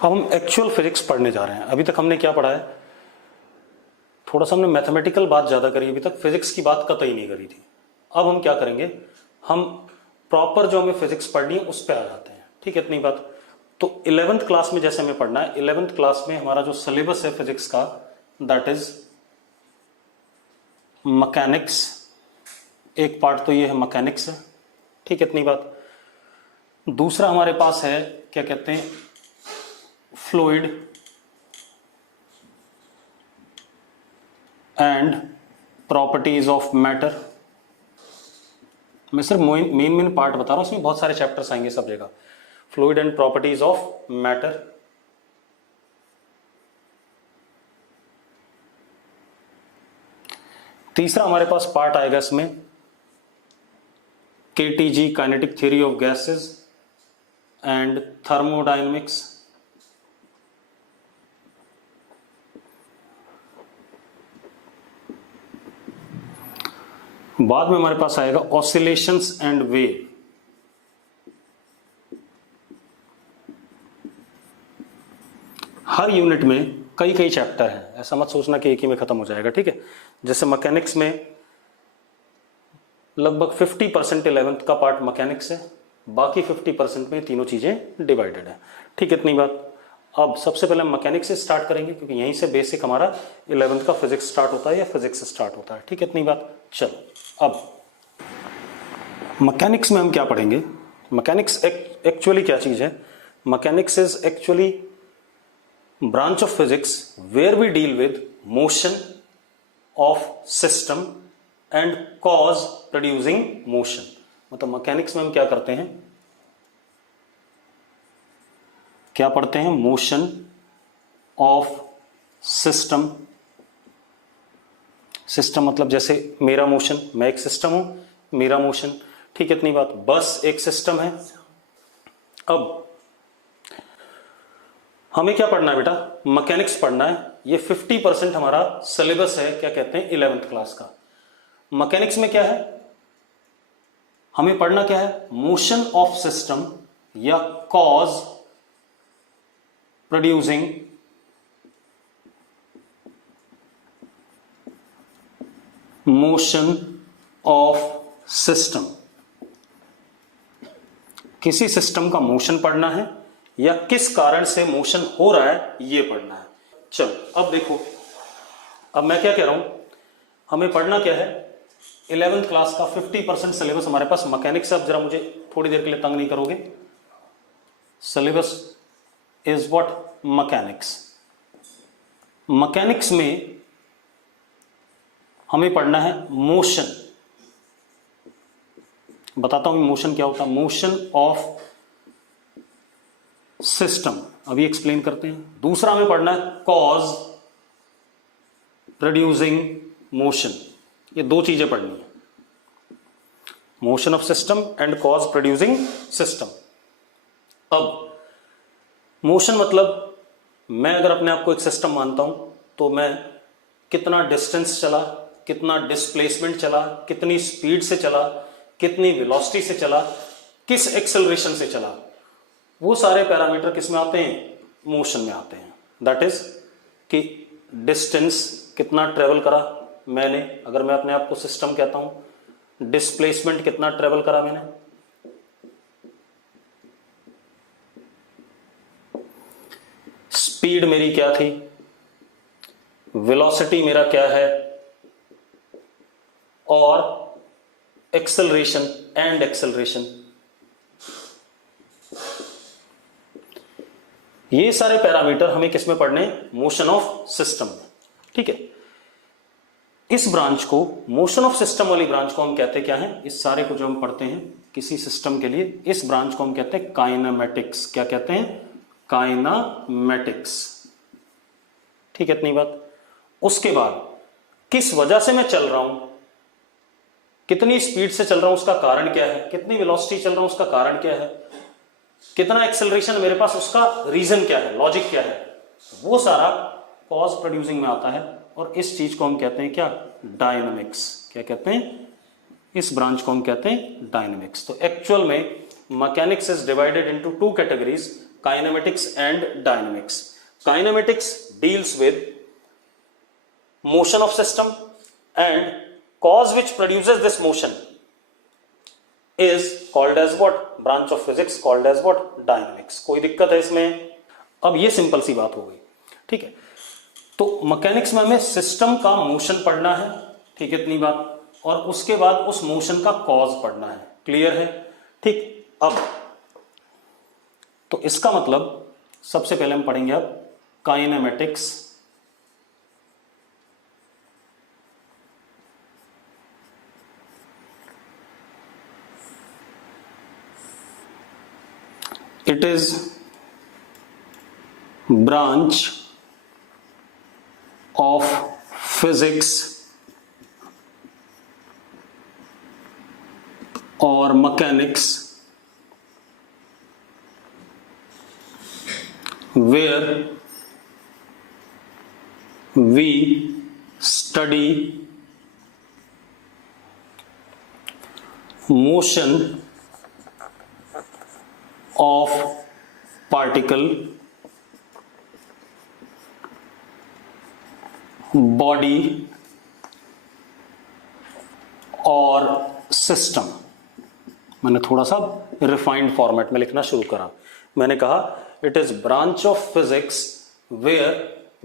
अब हम actual physics पढ़ने जा रहे हैं। अभी तक हमने क्या पढ़ा है, थोड़ा सा हमने मैथमेटिकल बात ज़्यादा करी, अभी तक फिजिक्स की बात कतई नहीं करी थी। अब हम क्या करेंगे, हम प्रॉपर जो हमें फिजिक्स पढ़नी है उस पर आ जाते हैं। ठीक है, इतनी बात। तो 11th क्लास में जैसे हमें पढ़ना है, 11th क्लास में हमारा जो सिलेबस है फिजिक्स का, दैट इज मैकेनिक्स। एक पार्ट तो ये है मैकेनिक्स है। ठीक है, इतनी बात। दूसरा हमारे पास है क्या कहते हैं, fluid and properties of matter. मैं सिर्फ मेन पार्ट बता रहा हूं, इसमें बहुत सारे चैप्टर्स आएंगे सब जगह। Fluid and properties of matter. तीसरा हमारे पास पार्ट आएगा इसमें KTG, kinetic theory of gases and thermodynamics. बाद में हमारे पास आएगा oscillations and wave. Her unit में कई कई चैप्टर हैं, ऐसा मत सोचना कि एक ही में खत्म हो जाएगा। ठीक है, जैसे मैकेनिक्स में लगभग 50% 11th का पार्ट मैकेनिक्स है, बाकी 50% में तीनों चीजें डिवाइडेड है। ठीक है, इतनी बात। अब सबसे पहले हम मैकेनिक्स से स्टार्ट करेंगे, क्योंकि यहीं से बेसिक हमारा 11th का फिजिक्स स्टार्ट होता है या फिजिक्स स्टार्ट होता है। ठीक है, इतनी बात। चलो, अब मैकेनिक्स में हम क्या पढ़ेंगे। मैकेनिक्स एक्चुअली क्या चीज है, mechanics is actually branch of physics where we deal with motion of system and cause producing motion। मतलब मैकेनिक्स में हम क्या करते हैं, क्या पढ़ते हैं, मोशन ऑफ सिस्टम। सिस्टम मतलब जैसे मेरा मोशन, मैं एक सिस्टम हूं, मेरा मोशन। ठीक है, इतनी बात। बस एक सिस्टम है। अब हमें क्या पढ़ना है बेटा, मैकेनिक्स पढ़ना है। ये 50% हमारा सिलेबस है, क्या कहते हैं, 11th क्लास का। मैकेनिक्स में क्या है, हमें पढ़ना क्या है, मोशन ऑफ सिस्टम या cause producing motion of system. किसी सिस्टम का मोशन पढ़ना है या किस कारण से मोशन हो रहा है ये पढ़ना है। चलो अब देखो, अब मैं क्या कह रहा हूं, हमें पढ़ना क्या है, 11th क्लास का 50% सिलेबस हमारे पास मैकेनिक्स। अब जरा मुझे थोड़ी देर के लिए तंग नहीं करोगे। Syllabus is what, mechanics. Mechanics में हमें पढ़ना है मोशन। बताता हूं मोशन क्या होता है, मोशन ऑफ सिस्टम, अभी एक्सप्लेन करते हैं। दूसरा हमें पढ़ना है कॉज प्रोड्यूसिंग मोशन। ये दो चीजें पढ़नी है, motion of system and cause producing system. अब मोशन मतलब मैं अगर अपने आप को एक सिस्टम मानता हूं तो मैं कितना डिस्टेंस चला, कितना डिस्प्लेसमेंट चला, कितनी स्पीड से चला, कितनी वेलोसिटी से चला, किस एक्सेलरेशन से चला, वो सारे पैरामीटर किस में आते हैं, मोशन में आते हैं। दैट इज कि डिस्टेंस कितना ट्रेवल करा मैंने, अगर मैं अपने आप को सिस्टम कहता हूं, डिस्प्लेसमेंट कितना ट्रेवल करा मैंने, स्पीड मेरी क्या थी, वेलोसिटी मेरा क्या है, और एक्सेलरेशन एंड एक्सेलरेशन। ये सारे पैरामीटर हमें किसमें पढ़ने, मोशन ऑफ सिस्टम में। ठीक है, इस ब्रांच को, मोशन ऑफ सिस्टम वाली ब्रांच को हम कहते क्या है, इस सारे को जो हम पढ़ते हैं किसी सिस्टम के लिए, इस ब्रांच को हम कहते हैं काइनेमेटिक्स। क्या कहते हैं, काइनेमेटिक्स। ठीक है, इतनी बात। उसके बाद किस वजह से मैं चल रहा हूं, कितनी स्पीड से चल रहा हूं उसका कारण क्या है, कितनी वेलोसिटी चल रहा हूं उसका कारण क्या है, कितना एक्सेलरेशन मेरे पास उसका रीजन क्या है, लॉजिक क्या है, वो सारा कॉज प्रोड्यूसिंग में आता है। और इस चीज को हम कहते हैं क्या, डायनामिक्स। क्या कहते हैं, इस ब्रांच को हम कहते हैं डायनामिक्स। तो एक्चुअल में mechanics is divided into two categories, kinematics and dynamics. Kinematics deals with motion of system and cause which produces this motion is called as what? Branch of physics called as what? Dynamics. कोई दिक्कत है इसमें? अब ये simple सी बात हो गई. ठीक है, तो मैकेनिक्स में हमें सिस्टम का मोशन पढ़ना है. ठीक है, इतनी बात. और उसके बाद उस मोशन का कॉज पढ़ना है. क्लियर है? ठीक. अब तो इसका मतलब सबसे पहले हम पढ़ेंगे अब kinematics. It is branch of physics or mechanics where we study motion of particle, body और सिस्टम. मैंने थोड़ा सा रिफाइंड फॉर्मेट में लिखना शुरू करा. मैंने कहा it is branch of physics where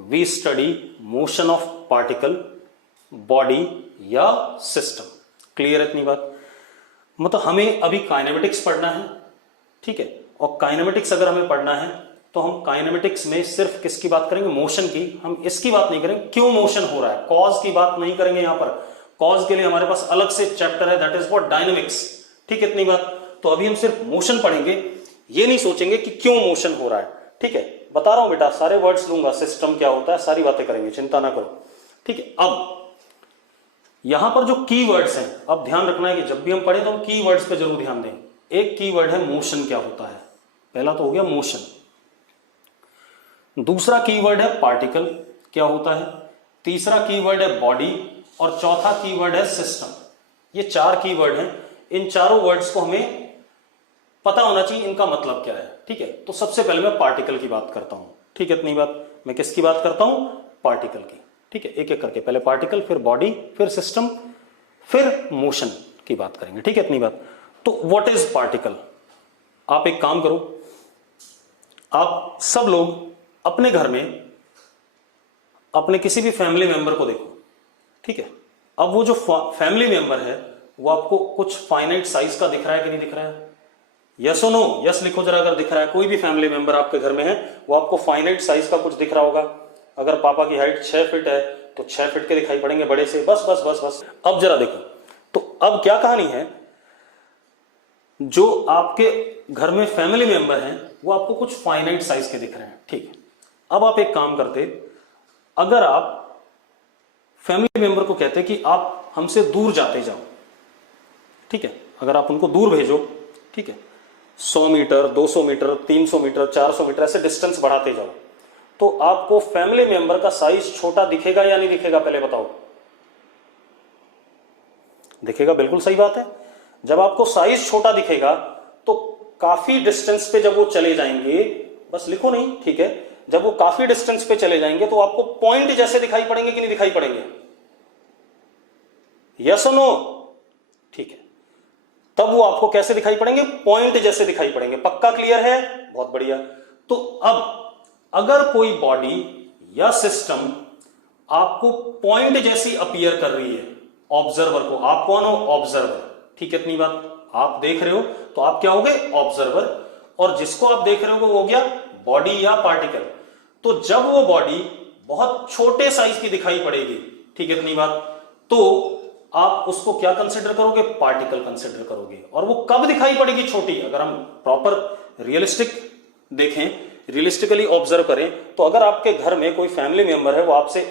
we study motion of particle, body या सिस्टम. क्लियर है इतनी बात? मतलब हमें अभी काइनेमेटिक्स पढ़ना है. ठीक है, और काइनेमेटिक्स अगर हमें पढ़ना है तो हम काइनेमेटिक्स में सिर्फ किसकी बात करेंगे? मोशन की. हम इसकी बात नहीं करेंगे क्यों मोशन हो रहा है, कॉज की बात नहीं करेंगे. यहां पर कॉज के लिए हमारे पास अलग से चैप्टर है, दैट इज व्हाट? डायनेमिक्स. ठीक है, इतनी बात. तो अभी हम सिर्फ मोशन पढ़ेंगे, ये नहीं सोचेंगे कि क्यों मोशन हो रहा है. ठीक है, बता रहा हूं बेटा, सारे वर्ड्स लूंगा, सिस्टम क्या होता है, सारी बातें करेंगे, चिंता ना करो. ठीक है, अब यहां पर जो की वर्ड्स हैं, अब ध्यान रखना है कि जब भी हम पढ़े तो हम की वर्ड्स पे जरूर ध्यान दें. एक की वर्ड है मोशन. क्या होता है? पहला तो हो गया मोशन. दूसरा कीवर्ड है पार्टिकल. क्या होता है? तीसरा कीवर्ड है बॉडी. और चौथा कीवर्ड है सिस्टम. ये 4 कीवर्ड हैं. इन चारों वर्ड्स को हमें पता होना चाहिए इनका मतलब क्या है. ठीक है, तो सबसे पहले मैं पार्टिकल की बात करता हूं. ठीक है, इतनी बात. मैं किसकी बात करता हूं? पार्टिकल की. ठीक है, एक एक करके, पहले पार्टिकल, फिर बॉडी, फिर सिस्टम, फिर मोशन की बात करेंगे. ठीक है, इतनी बात. तो व्हाट इज पार्टिकल? आप एक काम करो, आप सब लोग अपने घर में अपने किसी भी फैमिली मेंबर को देखो. ठीक है, अब वो जो फैमिली मेंबर है वो आपको कुछ फाइनाइट साइज का दिख रहा है कि नहीं दिख रहा है? यस और नो? यस लिखो जरा अगर दिख रहा है. कोई भी फैमिली मेंबर आपके घर में है वो आपको फाइनाइट साइज का कुछ दिख रहा होगा. अगर पापा की हाइट 6 फीट है तो 6 फीट के दिखाई पड़ेंगे, बड़े से. बस बस बस बस. अब जरा देखो, तो अब क्या कहानी है, जो आपके घर में फैमिली मेंबर हैं वो आपको कुछ फाइनाइट साइज के दिख रहे हैं. ठीक है, अब आप एक काम करते, अगर आप फैमिली मेंबर को कहते कि आप हमसे दूर जाते जाओ. ठीक है, अगर आप उनको दूर भेजो, ठीक है, 100 मीटर, 200 मीटर, 300 मीटर, 400 मीटर, ऐसे डिस्टेंस बढ़ाते जाओ, तो आपको फैमिली मेंबर का साइज छोटा दिखेगा या नहीं दिखेगा? पहले बताओ. दिखेगा, बिल्कुल सही बात है. जब आपको साइज छोटा दिखेगा तो काफी डिस्टेंस पे जब वो चले जाएंगे, बस लिखो नहीं, ठीक है, जब वो काफी डिस्टेंस पे चले जाएंगे तो आपको पॉइंट जैसे दिखाई पड़ेंगे कि नहीं दिखाई पड़ेंगे? यस और नो? ठीक है, तब वो आपको कैसे दिखाई पड़ेंगे? पॉइंट जैसे दिखाई पड़ेंगे. पक्का क्लियर है? बहुत बढ़िया. तो अब अगर कोई बॉडी या सिस्टम आपको पॉइंट जैसी अपीयर कर रही है ऑब्जर्वर को, आप कौन हो? ऑब्जर्वर. ठीक है, इतनी बात. आप देख रहे हो तो आप क्या हो गए? ऑब्जर्वर. और जिसको आप देख रहे हो वो हो गया बॉडी या पार्टिकल. तो जब वो बॉडी बहुत छोटे साइज की दिखाई पड़ेगी, ठीक है, इतनी बात, तो आप उसको क्या कंसिडर करोगे? पार्टिकल कंसिडर करोगे. और वो कब दिखाई पड़ेगी छोटी? अगर हम प्रॉपर रियलिस्टिक देखें, रियलिस्टिकली ऑब्जर्व करें, तो अगर आपके घर में कोई फैमिली मेंबर है वो आपसे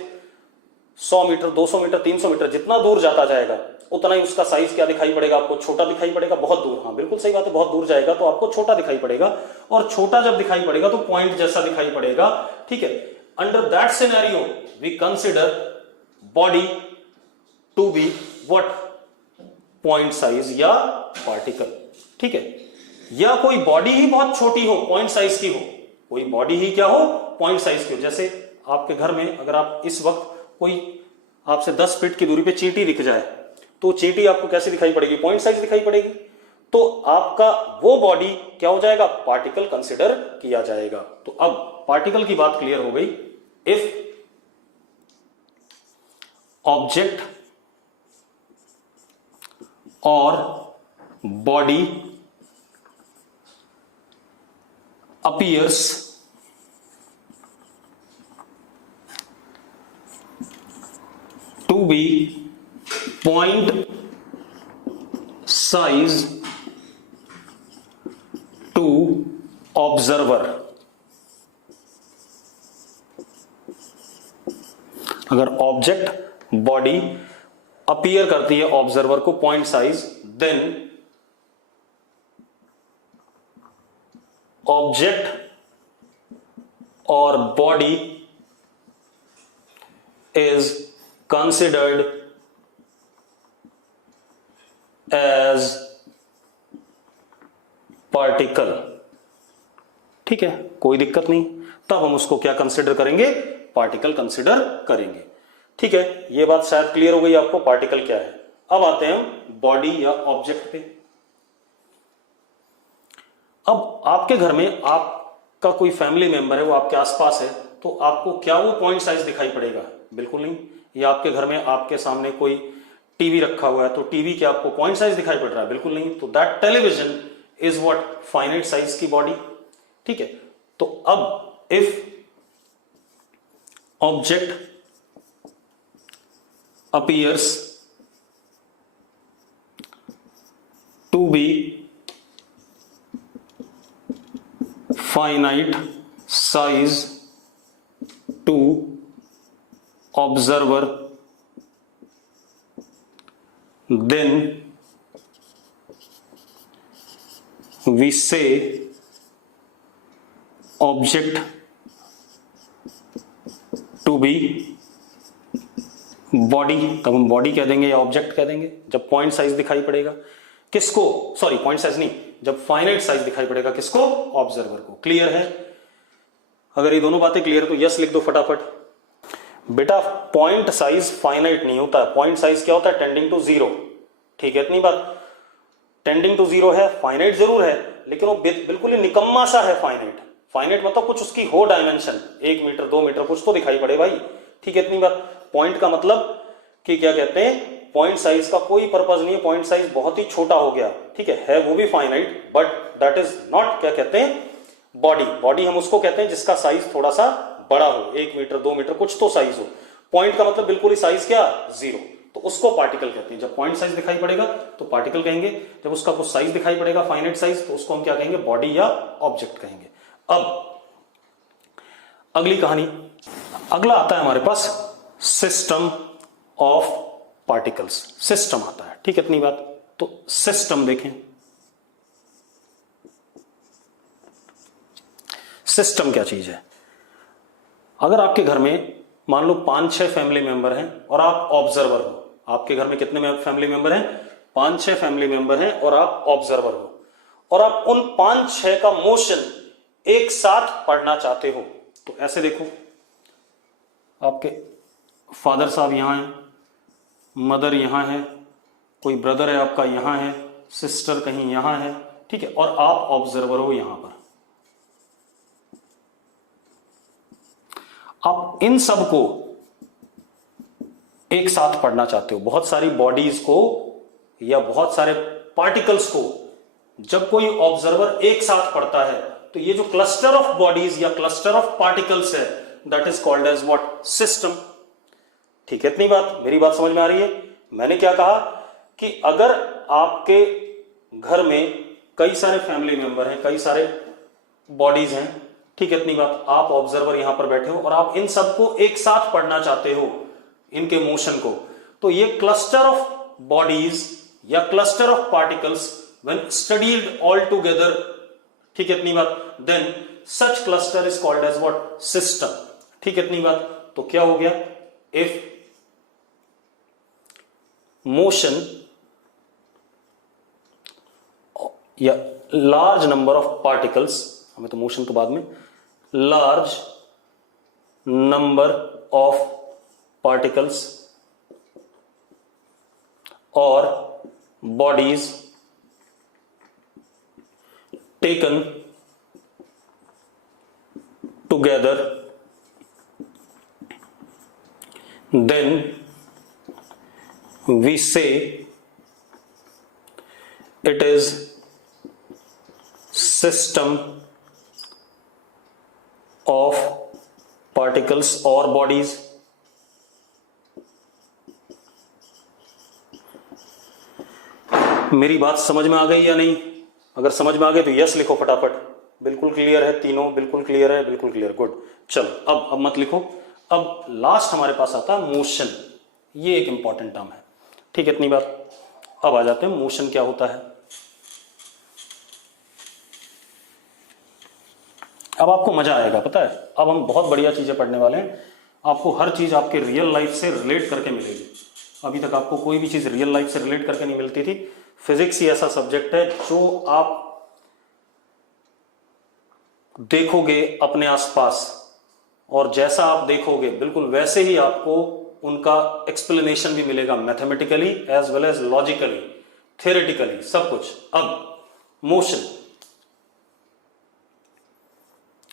100 मीटर, 200 मीटर, 300 मीटर जितना दूर जाता जाएगा उतना ही उसका साइज क्या दिखाई पड़ेगा? आपको छोटा दिखाई पड़ेगा. बहुत दूर, हाँ बिल्कुल सही बात है, बहुत दूर जाएगा तो आपको छोटा दिखाई पड़ेगा. और छोटा जब दिखाई पड़ेगा तो पॉइंट जैसा दिखाई पड़ेगा. ठीक है, under that scenario we consider body to be what? Point size या पार्टिकल. ठीक है, या कोई बॉडी ही बहुत छोटी हो, पॉइंट साइज की हो, कोई बॉडी ही क्या हो, पॉइंट साइज की हो। जैसे आपके घर में अगर आप इस वक्त कोई आपसे 10 फीट की दूरी पे चींटी दिख जाए तो चींटी आपको कैसे दिखाई पड़ेगी, पॉइंट साइज दिखाई पड़ेगी। तो आपका वो बॉडी क्या हो जाएगा, पार्टिकल कंसिडर किया जाएगा। तो अब पार्टिकल की बात क्लियर हो गई। इफ ऑब्जेक्ट और body appears to be point size to observer, अगर ऑब्जेक्ट बॉडी अपीयर करती है ऑब्जर्वर को पॉइंट साइज, देन ऑब्जेक्ट और body is considered as particle. ठीक है, कोई दिक्कत नहीं। तब हम उसको क्या कंसिडर करेंगे, पार्टिकल कंसिडर करेंगे। ठीक है, ये बात शायद क्लियर हो गई आपको, पार्टिकल क्या है। अब आते हैं हम बॉडी या ऑब्जेक्ट पे। अब आपके घर में आपका कोई फैमिली मेंबर है, वो आपके आसपास है, तो आपको क्या वो पॉइंट साइज दिखाई पड़ेगा, बिल्कुल नहीं। या आपके घर में आपके सामने कोई टीवी रखा हुआ है, तो टीवी के आपको पॉइंट साइज दिखाई पड़ रहा है, बिल्कुल नहीं। तो that television is what, finite size की बॉडी। ठीक है, तो अब if object appears to be finite size to observer, then we say object to be body. तब हम बॉडी कह देंगे या ऑब्जेक्ट कह देंगे जब पॉइंट साइज दिखाई पड़ेगा किसको, सॉरी पॉइंट साइज नहीं, जब फाइनाइट साइज दिखाई पड़ेगा किसको, ऑब्जर्वर को। क्लियर है? अगर ये दोनों बातें क्लियर तो यस लिख दो फटाफट। बेटा पॉइंट साइज फाइनाइट नहीं होता है, पॉइंट साइज क्या होता है, टेंडिंग टू जीरो। ठीक है, इतनी बात, टेंडिंग टू जीरो है, फाइनाइट जरूर है लेकिन वो बिल्कुल ही निकम्मा सा है फाइनाइट। फाइनाइट मतलब कुछ उसकी हो डायमेंशन, 1 मीटर 2 मीटर कुछ तो दिखाई पड़े भाई। ठीक है, इतनी बात। पॉइंट का मतलब कि क्या कहते हैं, पॉइंट साइज का कोई पर्पज नहीं है, पॉइंट साइज बहुत ही छोटा हो गया। ठीक है वो भी finite, but that is not क्या कहते हैं, बॉडी। बॉडी हम उसको कहते हैं जिसका साइज थोड़ा सा बड़ा हो, 1 मीटर 2 मीटर कुछ तो साइज हो। पॉइंट का मतलब बिल्कुल ही साइज क्या, जीरो, तो उसको पार्टिकल कहते हैं। जब पॉइंट साइज दिखाई पड़ेगा तो पार्टिकल कहेंगे, जब उसका कुछ साइज दिखाई पड़ेगा फाइनाइट साइज, तो उसको हम क्या कहेंगे, बॉडी या ऑब्जेक्ट कहेंगे। अब अगली कहानी, अगला आता है हमारे पास सिस्टम ऑफ पार्टिकल्स। सिस्टम आता है, ठीक है इतनी बात। तो सिस्टम देखें, सिस्टम क्या चीज है। अगर आपके घर में मान लो 5-6 फैमिली मेंबर हैं और आप ऑब्जर्वर हो, आपके घर में कितने फैमिली मेंबर हैं, 5-6 फैमिली मेंबर हैं और आप ऑब्जर्वर हो, और आप उन 5-6 का मोशन एक साथ पढ़ना चाहते हो, तो ऐसे देखो, आपके फादर साहब यहां हैं, मदर यहां है, कोई ब्रदर है आपका यहां है, सिस्टर कहीं यहां है, ठीक है, और आप ऑब्जर्वर हो यहां पर। आप इन सब को एक साथ पढ़ना चाहते हो, बहुत सारी बॉडीज को या बहुत सारे पार्टिकल्स को जब कोई ऑब्जर्वर एक साथ पढ़ता है, तो ये जो क्लस्टर ऑफ बॉडीज या क्लस्टर ऑफ पार्टिकल्स है, that is called as what, system. ठीक है इतनी बात, मेरी बात समझ में आ रही है। मैंने क्या कहा कि अगर आपके घर में कई सारे फैमिली मेंबर हैं, कई सारे बॉडीज हैं, ठीक है इतनी बात, आप ऑब्जर्वर यहां पर बैठे हो और आप इन सबको एक साथ पढ़ना चाहते हो, इनके मोशन को, तो ये क्लस्टर ऑफ बॉडीज या cluster of particles when studied all together, ठीक है इतनी बात, then such cluster is called as what, system. ठीक है इतनी बात। तो क्या हो गया, इफ मोशन या लार्ज नंबर ऑफ पार्टिकल्स, हमें तो मोशन तो बाद में, large number of particles or bodies taken together, then we say it is system of particles or bodies. मेरी बात समझ में आ गई या नहीं? अगर समझ में आ गई तो यस लिखो फटाफट। बिल्कुल क्लियर है? तीनों बिल्कुल क्लियर है? बिल्कुल क्लियर, गुड। चलो अब मत लिखो। अब लास्ट हमारे पास आता है मोशन। ये एक इंपॉर्टेंट टर्म है, ठीक है, इतनी बात। अब आ जाते हैं मोशन क्या होता है। अब आपको मजा आएगा, पता है, अब हम बहुत बढ़िया चीजें पढ़ने वाले हैं। आपको हर चीज आपके रियल लाइफ से रिलेट करके मिलेगी। अभी तक आपको कोई भी चीज रियल लाइफ से रिलेट करके नहीं मिलती थी। फिजिक्स ही ऐसा सब्जेक्ट है जो आप देखोगे अपने आसपास और जैसा आप देखोगे बिल्कुल वैसे ही आपको उनका एक्सप्लेनेशन भी मिलेगा, mathematically as well as logically, theoretically, सब कुछ। अब मोशन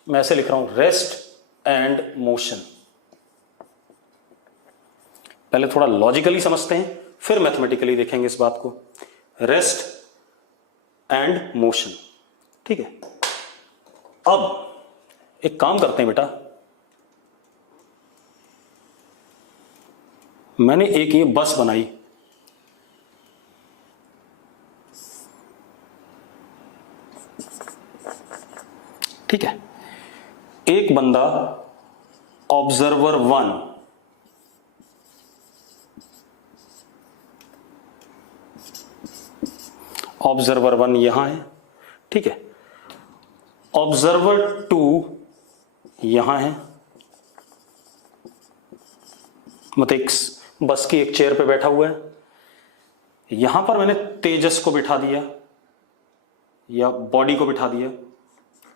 मैं ऐसे लिख रहा हूं, रेस्ट एंड मोशन। पहले थोड़ा लॉजिकली समझते हैं, फिर मैथमेटिकली देखेंगे इस बात को। रेस्ट एंड मोशन, ठीक है। अब एक काम करते हैं बेटा, मैंने एक ये बस बनाई, ठीक है। एक बंदा ऑब्जर्वर 1, ऑब्जर्वर 1 यहां है, ठीक है। ऑब्जर्वर 2 यहां है, मतलब एक बस की एक चेयर पे बैठा हुआ है। यहां पर मैंने तेजस को बिठा दिया या बॉडी को बिठा दिया,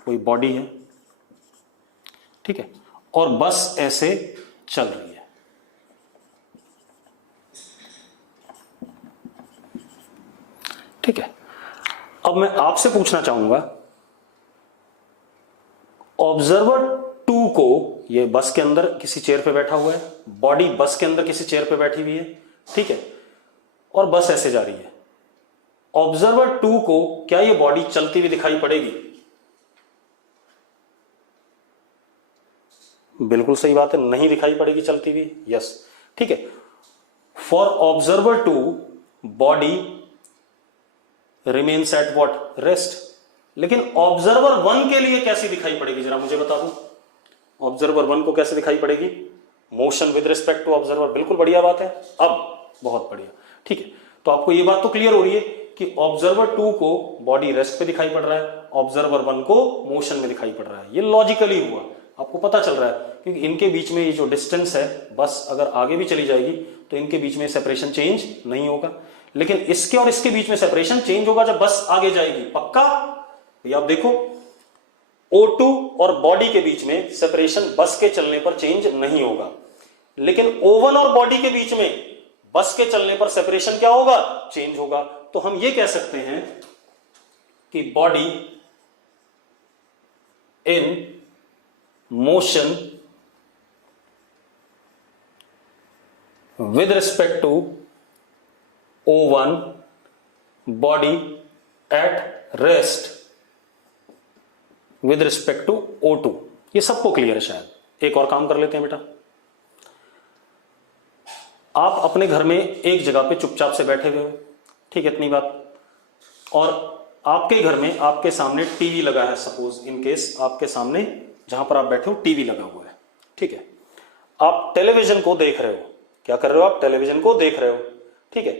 कोई बॉडी है, ठीक है, और बस ऐसे चल रही है। ठीक है। अब मैं आपसे पूछना चाहूंगा, ऑब्जर्वर 2 को, ये बस के अंदर किसी चेयर पे बैठा हुआ है, बॉडी बस के अंदर किसी चेयर पे बैठी हुई है, ठीक है, और बस ऐसे जा रही है। ऑब्जर्वर 2 को क्या ये बॉडी चलती हुई दिखाई पड़ेगी? बिल्कुल सही बात है, नहीं दिखाई पड़ेगी चलती हुई, यस, ठीक है। For observer 2 body remains at what? Rest. लेकिन ऑब्जर्वर 1 के लिए कैसी दिखाई पड़ेगी, जरा मुझे बता दो। ऑब्जर्वर 1 को कैसे दिखाई पड़ेगी? Motion with respect to observer. बिल्कुल बढ़िया बात है, अब बहुत बढ़िया, ठीक है। तो आपको यह बात तो क्लियर हो रही है कि ऑब्जर्वर 2 को बॉडी रेस्ट पे दिखाई पड़ रहा है, ऑब्जर्वर 1 को मोशन में दिखाई पड़ रहा है। ये लॉजिकली हुआ, आपको पता चल रहा है, क्योंकि इनके बीच में ये जो डिस्टेंस है, बस अगर आगे भी चली जाएगी तो इनके बीच में सेपरेशन चेंज नहीं होगा, लेकिन इसके और इसके बीच में सेपरेशन चेंज होगा जब बस आगे जाएगी। पक्का? ये आप देखो, O2 और बॉडी के बीच में सेपरेशन बस के चलने पर चेंज नहीं होगा, लेकिन O1 और बॉडी के बीच में बस के चलने पर सेपरेशन क्या होगा? चेंज होगा। तो हम ये कह सकते हैं कि body in motion with respect to O1, body at rest with respect to O2। ये सबको क्लियर है शायद। एक और काम कर लेते हैं बेटा, आप अपने घर में एक जगह पे चुपचाप से बैठे हुए हो, ठीक है, इतनी बात, और आपके घर में आपके सामने टीवी लगा है, सपोज इन केस आपके सामने जहां पर आप बैठे हो टीवी लगा हुआ है, ठीक है। आप टेलीविजन को देख रहे हो। क्या कर रहे हो? आप टेलीविजन को देख रहे हो, ठीक है।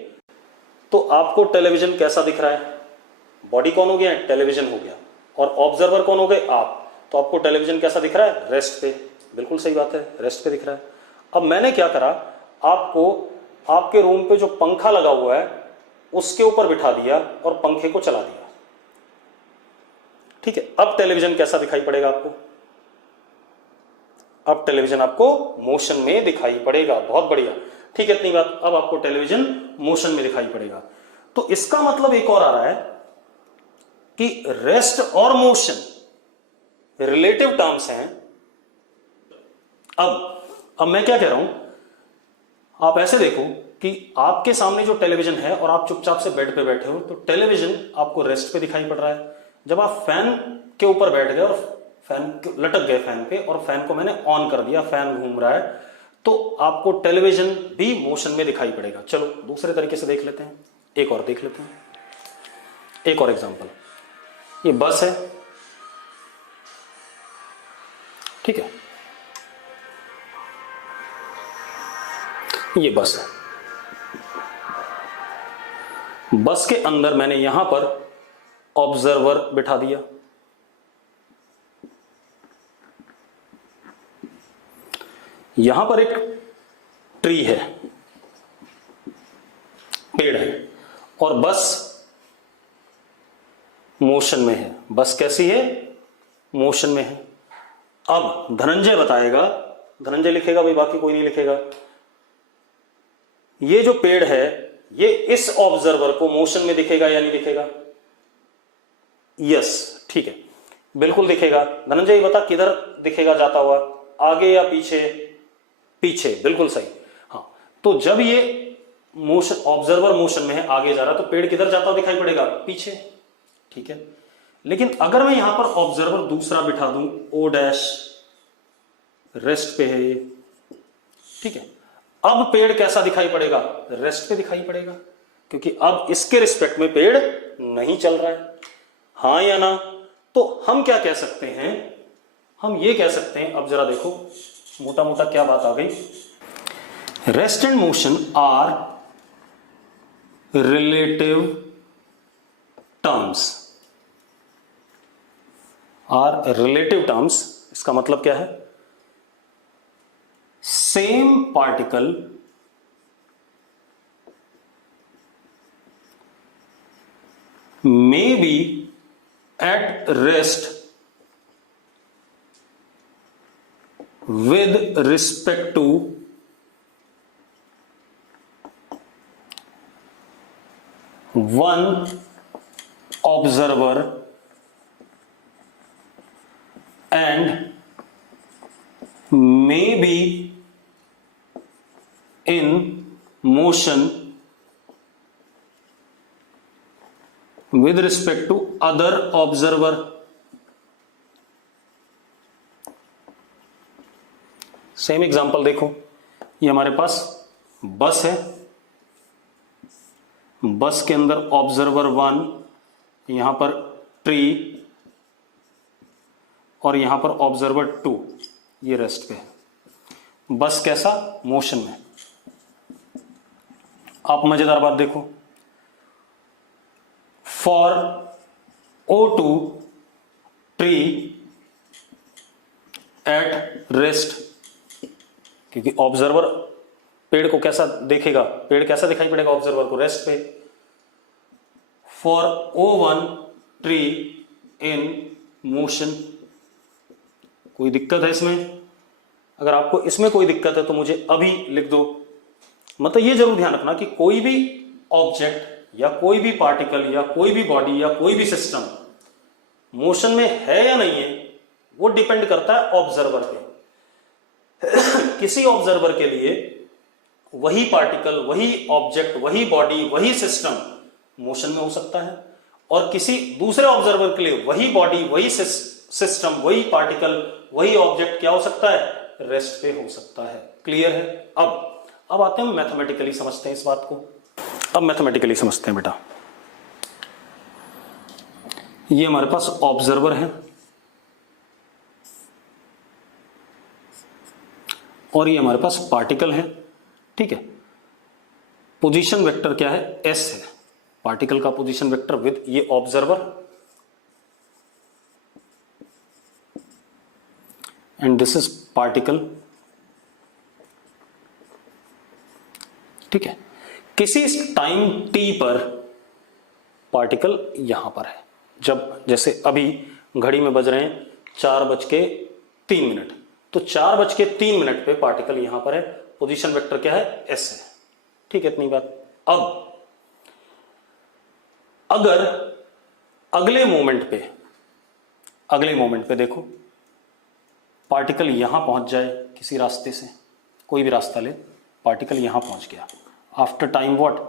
तो आपको टेलीविजन कैसा दिख रहा है? बॉडी कौन हो गया? टेलीविजन हो गया, और ऑब्जर्वर कौन हो गए? आप। तो आपको टेलीविजन कैसा दिख रहा है? रेस्ट पे। बिल्कुल सही बात है, रेस्ट पे दिख रहा है। अब मैंने क्या करा, आपको आपके रूम पे जो पंखा लगा हुआ है उसके ऊपर बिठा दिया और पंखे को चला दिया, ठीक है। अब टेलीविजन कैसा दिखाई पड़ेगा आपको? अब टेलीविजन आपको मोशन में दिखाई पड़ेगा। बहुत बढ़िया, ठीक है, इतनी बात। अब आपको टेलीविजन मोशन में दिखाई पड़ेगा। तो इसका मतलब एक और आ रहा है कि रेस्ट और मोशन रिलेटिव टर्म्स हैं। अब मैं क्या कह रहा हूं, आप ऐसे देखो कि आपके सामने जो टेलीविजन है और आप चुपचाप से बेड पे बैठे हो, तो टेलीविजन आपको रेस्ट पे दिखाई पड़ रहा है। जब आप फैन के ऊपर बैठ गए और फैन लटक गए फैन पे, और फैन को मैंने ऑन कर दिया, फैन घूम रहा है, तो आपको टेलीविजन भी मोशन में दिखाई पड़ेगा। चलो दूसरे तरीके से देख लेते हैं, एक और देख लेते हैं, एक और एग्जांपल। ये बस है, ठीक है, ये बस है। बस के अंदर मैंने यहां पर ऑब्जर्वर बिठा दिया। यहां पर एक ट्री है, पेड़ है, और बस मोशन में है। बस कैसी है? मोशन में है। अब धनंजय बताएगा, धनंजय लिखेगा भाई, बाकी कोई नहीं लिखेगा। ये जो पेड़ है ये इस ऑब्जर्वर को मोशन में दिखेगा या नहीं दिखेगा? यस, ठीक है, बिल्कुल दिखेगा। धनंजय बता किधर दिखेगा जाता हुआ, आगे या पीछे? पीछे, बिल्कुल सही। हाँ, तो जब ये मोशन, ऑब्जर्वर मोशन में है, आगे जा रहा है, तो पेड़ किधर जाता हुआ दिखाई पड़ेगा? पीछे, ठीक है। लेकिन अगर मैं यहां पर ऑब्जर्वर दूसरा बिठा दूं, ओ डैश, रेस्ट पे है ये, ठीक है, अब पेड़ कैसा दिखाई पड़ेगा? रेस्ट पे दिखाई पड़ेगा, क्योंकि अब इसके रिस्पेक्ट में पेड़ नहीं चल रहा है। हाँ या ना? तो हम क्या कह सकते हैं, हम ये कह सकते हैं, अब जरा देखो मोटा मोटा क्या बात आ गई। Rest and motion are relative terms, are relative terms. इसका मतलब क्या है? Same particle may be at rest with respect to one observer and may be in motion with respect to other observer। Same example देखो, ये हमारे पास बस है, बस के अंदर ऑब्जर्वर 1, यहां पर ट्री, और यहां पर ऑब्जर्वर 2, ये रेस्ट पे है। बस कैसा? मोशन में। आप मजेदार बात देखो, for O2 tree at rest, क्योंकि ऑब्जर्वर पेड़ को कैसा देखेगा, पेड़ कैसा दिखाई पड़ेगा ऑब्जर्वर को? रेस्ट पे। For O1 tree in motion. कोई दिक्कत है इसमें? अगर आपको इसमें कोई दिक्कत है तो मुझे अभी लिख दो। मतलब ये जरूर ध्यान रखना कि कोई भी ऑब्जेक्ट या कोई भी पार्टिकल या कोई भी बॉडी या कोई भी सिस्टम मोशन में है या नहीं है, वो डिपेंड करता है ऑब्जर्वर पे। किसी ऑब्जर्वर के लिए वही पार्टिकल, वही ऑब्जेक्ट, वही बॉडी, वही सिस्टम मोशन में हो सकता है, और किसी दूसरे ऑब्जर्वर के लिए वही बॉडी, वही सिस्टम, वही पार्टिकल, वही ऑब्जेक्ट क्या हो सकता है? रेस्ट पे हो सकता है। क्लियर है? अब आते हैं, मैथमेटिकली समझते हैं इस बात को। अब मैथमेटिकली समझते हैं बेटा। ये हमारे पास ऑब्जर्वर है और ये हमारे पास पार्टिकल है, ठीक है। पोजीशन वेक्टर क्या है? एस है, पार्टिकल का पोजीशन वेक्टर विद ये observer, and this is particle, ठीक है। किसी टाइम टी पर पार्टिकल यहां पर है। जब जैसे अभी घड़ी में बज रहे हैं 4:03, तो 4:03 पे पार्टिकल यहां पर है, पोजीशन वेक्टर क्या है, एस है। ठीक है, इतनी बात। अब अगर अगले मोमेंट पे देखो पार्टिकल यहां पहुंच जाए किसी रास्ते से, कोई भी रास्ता ले, पार्टिकल यहां पहुंच गया after time what,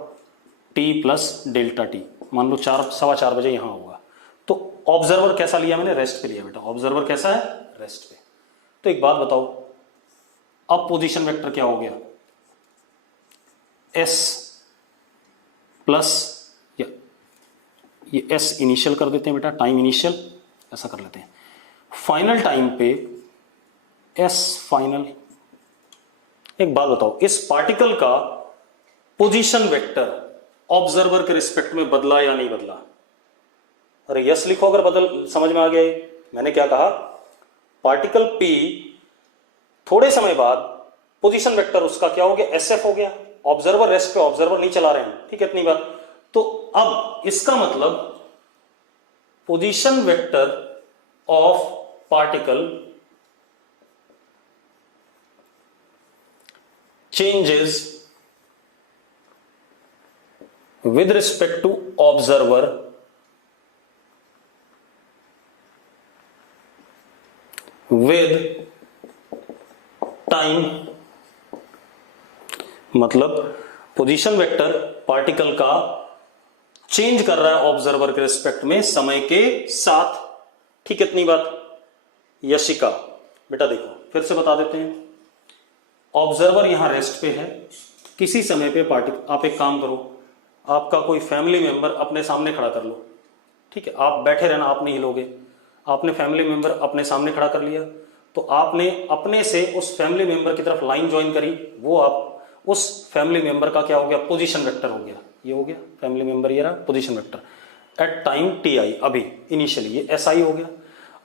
T plus delta T, मान लो 4:15 बजे यहां होगा, तो ऑब्जर्वर कैसा लिया मैंने, रेस्ट पे लिया बेटा। ऑब्जर्वर कैसा है, रेस्ट पे। तो एक बात बताओ, अब पोजीशन वेक्टर क्या हो गया, एस प्लस, ये एस इनिशियल कर देते हैं बेटा, टाइम इनिशियल ऐसा कर लेते हैं, फाइनल टाइम पे एस फाइनल। एक बात बताओ, इस पार्टिकल का पोजीशन वेक्टर ऑब्जर्वर के रिस्पेक्ट में बदला या नहीं बदला? अरे यस लिखो अगर बदल, समझ में आ गया ये। मैंने क्या कहा, पार्टिकल पी थोड़े समय बाद पोजीशन वेक्टर उसका क्या हो गया, एस एफ हो गया। ऑब्जर्वर रेस्ट पे, ऑब्जर्वर नहीं चला रहे हैं, ठीक है, इतनी बात। तो अब इसका मतलब position vector of particle changes with respect to observer with time. मतलब पोजीशन वेक्टर पार्टिकल का चेंज कर रहा है ऑब्जर्वर के रिस्पेक्ट में समय के साथ। ठीक है, इतनी बात। यशिका बेटा देखो फिर से बता देते हैं, ऑब्जर्वर यहां रेस्ट पे है, किसी समय पे पार्टिकल, आप एक काम करो, आपका कोई फैमिली मेंबर अपने सामने खड़ा कर लो, ठीक है, आप बैठे रहना, आप नहीं हिलोगे, आपने फैमिली मेंबर अपने सामने खड़ा कर लिया, तो आपने अपने से उस फैमिली मेंबर की तरफ लाइन ज्वाइन करी, वो आप उस फैमिली मेंबर का क्या हो गया, पोजीशन वेक्टर हो गया। ये हो गया फैमिली मेंबर, ये रहा position vector at time T I, अभी इनिशियली ये एस आई हो गया।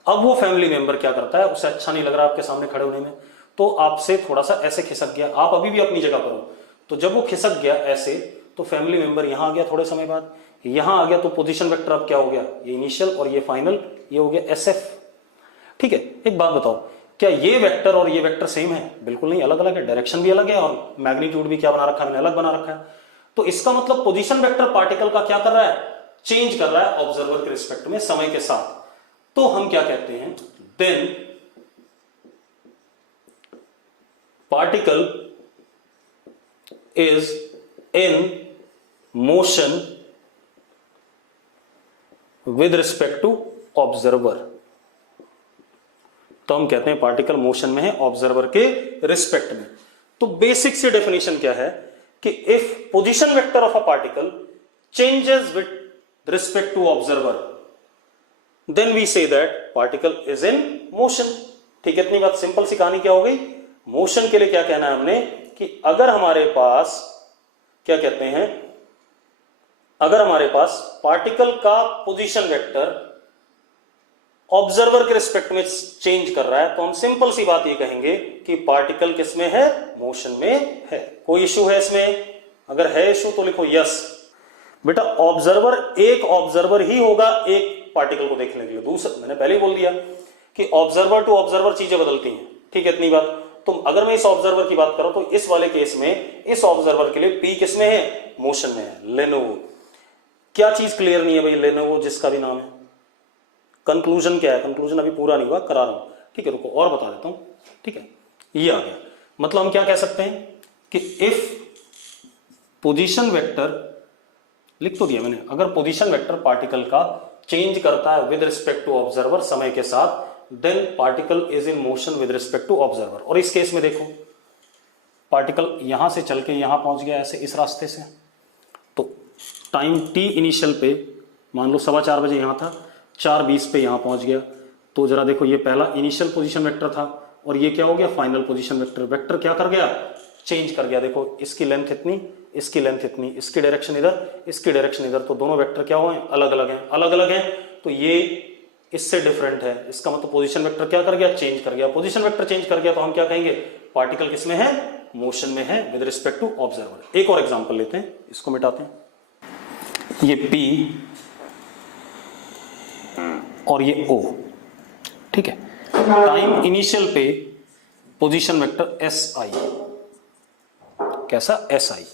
अब वो फैमिली मेंबर क्या करता है, उसे अच्छा नहीं लग रहा आपके सामने खड़े होने में, तो आपसे थोड़ा सा ऐसे खिसक गया, आप अभी भी अपनी जगह पर हो, तो जब वो खिसक गया ऐसे, तो फैमिली मेंबर यहां आ गया, थोड़े समय बाद यहां आ गया, तो पोजीशन वेक्टर अब क्या हो गया, ये इनिशियल और ये फाइनल, ये हो गया एस एफ। ठीक है, एक बात बताओ, क्या ये वेक्टर और ये वेक्टर सेम है? बिल्कुल नहीं, अलग अलग है, डायरेक्शन भी अलग है और मैग्नीट्यूड भी क्या बना रखा है मैंने, अलग बना रखा है। तो इसका मतलब पोजीशन वेक्टर पार्टिकल का क्या कर रहा है, चेंज कर रहा है ऑब्जर्वर के रिस्पेक्ट में समय के साथ। तो हम क्या कहते हैं, then particle is in motion with respect to observer. तो हम कहते हैं पार्टिकल मोशन में है ऑब्जर्वर के रिस्पेक्ट में। तो बेसिक सी डेफिनेशन क्या है कि if position vector of a particle changes with respect to observer, then we say that particle is in motion. ठीक है, इतनी बात, सिंपल सी कहानी क्या हो गई। मोशन के लिए क्या कहना है हमने कि अगर हमारे पास क्या कहते हैं, अगर हमारे पास पार्टिकल का पोजीशन वेक्टर ऑब्जर्वर के रिस्पेक्ट में चेंज कर रहा है, तो हम सिंपल सी बात ये कहेंगे कि पार्टिकल किस में है, मोशन में है। कोई इशू है इसमें? अगर है इशू तो लिखो यस। बेटा ऑब्जर्वर, एक ऑब्जर्वर ही होगा एक पार्टिकल को देखने के लिए, दूसरा मैंने पहले ही बोल दिया कि ऑब्जर्वर टू ऑब्जर्वर चीजें बदलती हैं। ठीक है, इतनी बात। तो अगर मैं इस ऑब्जर्वर की बात करूं तो इस वाले केस में इस ऑब्जर्वर के लिए पी किस में है, मोशन में है, लेनोवो। क्या चीज क्लियर नहीं है भाई, लेनोवो जिसका भी नाम है, कंक्लूजन क्या है, कंक्लूजन अभी पूरा नहीं हुआ, करा रहा हूं। ठीक है, रुको और बता देता हूं। ठीक है, ये आ गया। मतलब हम क्या कह सकते हैं कि इफ पोजीशन वेक्टर, लिख तो दिया मैंने, अगर पोजीशन वेक्टर पार्टिकल का चेंज करता है विद रिस्पेक्ट टू ऑब्जर्वर समय के साथ, then particle is in motion with respect to observer. और इस केस में देखो पार्टिकल यहां से चल के यहां पहुंच गया ऐसे, इस रास्ते से, तो टाइम टी इनिशियल पे मान लो 4:15 बजे यहां था, 4:20 पे यहां पहुंच गया। तो जरा देखो, ये पहला इनिशियल पोजीशन वेक्टर था और ये क्या हो गया, फाइनल पोजीशन वेक्टर। वेक्टर क्या कर गया, चेंज कर गया। देखो इसकी लेंथ इतनी, इसकी लेंथ इतनी, इसकी डायरेक्शन इधर, इसकी डायरेक्शन इधर, तो दोनों वेक्टर क्या हुए, अलग अलग हैं, अलग अलग हैं। तो ये इससे डिफरेंट है, इसका मतलब पोजीशन वेक्टर क्या कर गया, चेंज कर गया। पोजीशन वेक्टर चेंज कर गया तो हम क्या कहेंगे, पार्टिकल किसमें है, मोशन में है विद रिस्पेक्ट टू ऑब्जर्वर। एक और एग्जांपल लेते हैं, इसको मिटाते हैं। ये P और ये O, ठीक है, टाइम इनिशियल पे पोजीशन वेक्टर एस आई, कैसा, एस आई।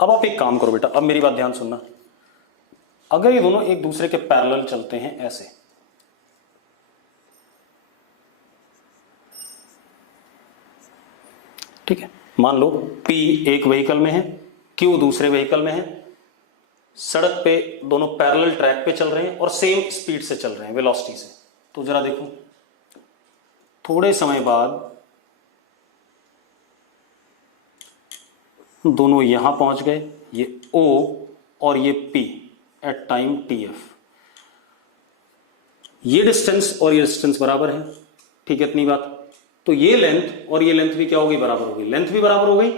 अब आप एक काम करो बेटा, अब मेरी बात ध्यान सुनना, अगर ये दोनों एक दूसरे के पैरेलल चलते हैं ऐसे, ठीक है, मान लो P एक व्हीकल में है, Q दूसरे व्हीकल में है, सड़क पे दोनों पैरेलल ट्रैक पे चल रहे हैं और सेम स्पीड से चल रहे हैं, वेलोसिटी से। तो जरा देखो, थोड़े समय बाद दोनों यहां पहुंच गए, ये O और ये P एट टाइम TF। ये डिस्टेंस और ये डिस्टेंस बराबर है, ठीक है, इतनी बात। तो ये लेंथ और ये लेंथ भी क्या होगी, बराबर होगी, लेंथ भी बराबर हो गई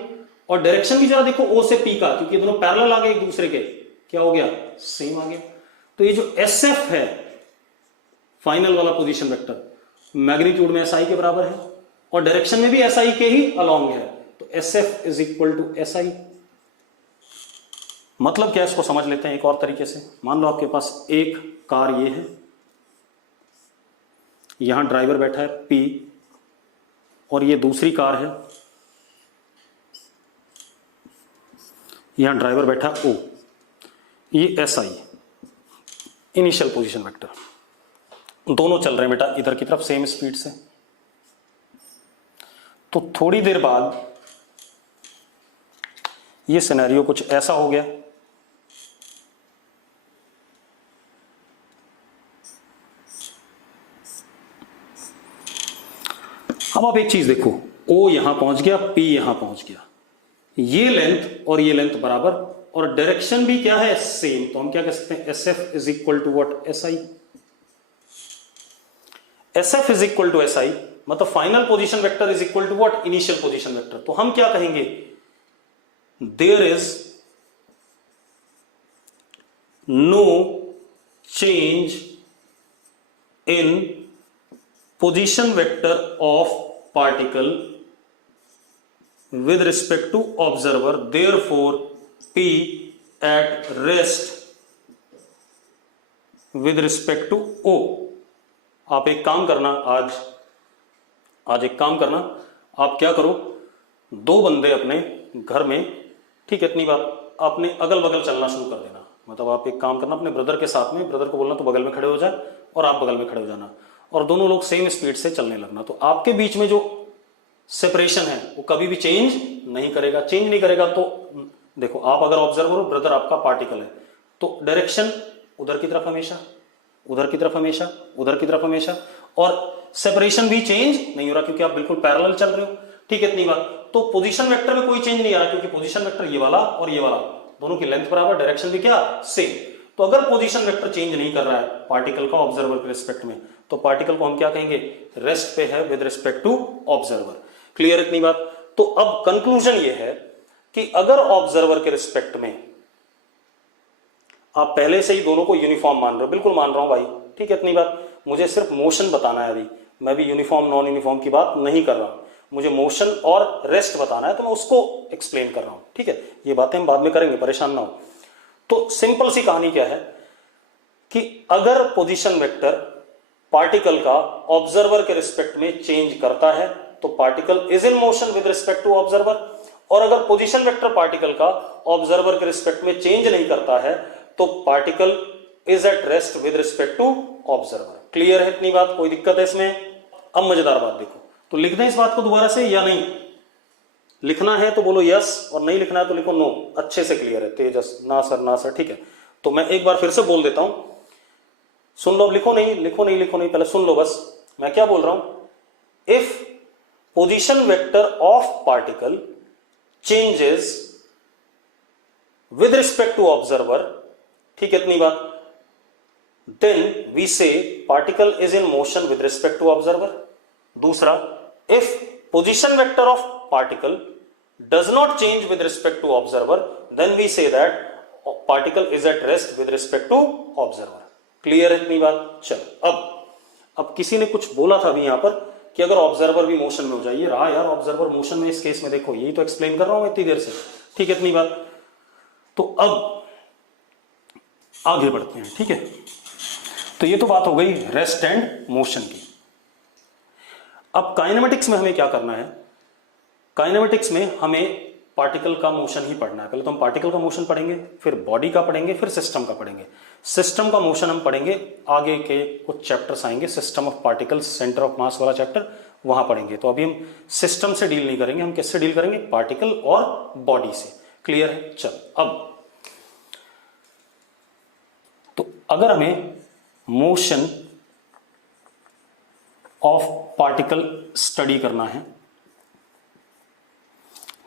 और डायरेक्शन भी जरा देखो O से P का, क्योंकि दोनों पैरेलल आ गए एक दूसरे के, क्या हो गया, सेम आ गया। तो ये जो SF है फाइनल वाला पोजीशन वेक्टर, मैग्नीट्यूड में SI के बराबर है और डायरेक्शन में भी SI के ही अलोंग है, तो SF is equal to SI। मतलब क्या, इसको समझ लेते हैं एक और तरीके से। मान लो आपके पास एक कार ये है, यहां ड्राइवर बैठा है P और ये दूसरी कार है, यहां ड्राइवर बैठा O, ये SI इनिशियल पोजीशन वेक्टर, दोनों चल रहे हैं बेटा इधर की तरफ सेम स्पीड से। तो थोड़ी देर बाद ये सिनेरियो कुछ ऐसा हो गया, अब आप एक चीज देखो, O यहां पहुंच गया, P यहां पहुंच गया, ये लेंथ और ये लेंथ बराबर और डायरेक्शन भी क्या है, सेम। तो हम क्या कह सकते हैं, SF is equal to what, SI। SF is equal to SI मतलब final position vector is equal to what, initial position vector. तो हम क्या कहेंगे, there is no change in position vector of particle with respect to observer, therefore P at rest with respect to O। आप एक काम करना, आज एक काम करना, आप क्या करो, दो बंदे अपने घर में, ठीक है, इतनी बात, आपने अगल बगल चलना शुरू कर देना। मतलब आप एक काम करना, अपने ब्रदर के साथ में, ब्रदर को बोलना तो बगल में खड़े हो जाए और आप बगल में खड़े हो जाना और दोनों लोग सेम स्पीड से चलने लगना। तो आपके बीच में जो सेपरेशन है वो कभी भी चेंज नहीं करेगा। चेंज नहीं करेगा तो देखो, आप अगर ऑब्जर्वर हो, ब्रदर आपका पार्टिकल है, तो डायरेक्शन उधर की तरफ हमेशा, उधर की तरफ हमेशा, उधर की तरफ हमेशा, और सेपरेशन भी चेंज नहीं हो रहा क्योंकि आप बिल्कुल पैरेलल चल रहे हो, ठीक है, इतनी बात। तो पोजीशन वेक्टर में कोई चेंज नहीं आ रहा क्योंकि पोजीशन वेक्टर ये वाला और ये वाला दोनों की लेंथ बराबर, डायरेक्शन भी क्या, सेम। तो अगर पोजीशन वेक्टर चेंज नहीं कर रहा है पार्टिकल का ऑब्जर्वर के रिस्पेक्ट में, तो पार्टिकल को हम क्या कहेंगे, रेस्ट पे है with respect to observer. Clear इतनी बात। तो अब कंक्लूजन ये है कि अगर ऑब्जर्वर के रिस्पेक्ट में आप पहले से ही दोनों को यूनिफॉर्म मान रहे हो, बिल्कुल मान रहा हूं भाई, ठीक है, इतनी बात, मुझे सिर्फ मोशन बताना है, अभी मैं भी यूनिफॉर्म नॉन यूनिफॉर्म की बात नहीं कर रहा हूं, मुझे मोशन और रेस्ट बताना है, तो मैं उसको एक्सप्लेन कर रहा हूं, ठीक है, ये बातें हम बाद में करेंगे, परेशान ना हो। तो सिंपल सी कहानी क्या है कि अगर पोजीशन वेक्टर पार्टिकल का ऑब्जर्वर के रिस्पेक्ट में चेंज करता है तो particle is in motion with respect to observer, और अगर पोजीशन वेक्टर पार्टिकल का ऑब्जर्वर के रिस्पेक्ट में चेंज नहीं करता है तो particle is at rest with respect to observer. Clear है इतनी बात, कोई दिक्कत है इसमें? अब मजेदार बात देखो, तो लिख दें इस बात को दोबारा से या नहीं? लिखना है तो बोलो यस, और नहीं लिखना है तो लिखो नो। अच्छे से क्लियर है तेजस? ना सर, ना सर, ठीक है। तो मैं एक बार फिर से बोल देता हूं, सुन लो, लिखो नहीं, लिखो नहीं, लिखो नहीं, पहले सुन लो बस, मैं क्या बोल रहा हूं। If position vector of particle changes with respect to observer, ठीक है, इतनी बात, then we say particle is in motion with respect to observer. दूसरा, if position vector of particle does not change with respect to observer, then we say that particle is at rest with respect to observer. Clear है इतनी बात? चलो, अब किसी ने कुछ बोला था अभी यहां पर कि अगर ऑब्जर्वर भी मोशन में हो जाए, ये रहा यार ऑब्जर्वर मोशन में, इस केस में देखो, यही तो एक्सप्लेन कर रहा हूं इतनी देर से, ठीक है, इतनी बात। तो अब आगे बढ़ते हैं, ठीक है। तो ये तो बात हो गई रेस्ट एंड मोशन की। अब काइनेमेटिक्स में हमें क्या करना है काइनेमेटिक्स में हमें पार्टिकल का मोशन ही पढ़ना है। पहले तो हम पार्टिकल का मोशन पढ़ेंगे, फिर बॉडी का पढ़ेंगे, फिर सिस्टम का पढ़ेंगे। सिस्टम का मोशन हम पढ़ेंगे, आगे के कुछ चैप्टर्स आएंगे, system of particles, centre of mass वाला चैप्टर, वहां पढ़ेंगे। तो अभी हम सिस्टम से डील नहीं करेंगे, हम किससे डील करेंगे? पार्टिकल और बॉडी से। क्लियर है? चल, अब तो अगर हमें मोशन ऑफ पार्टिकल स्टडी करना है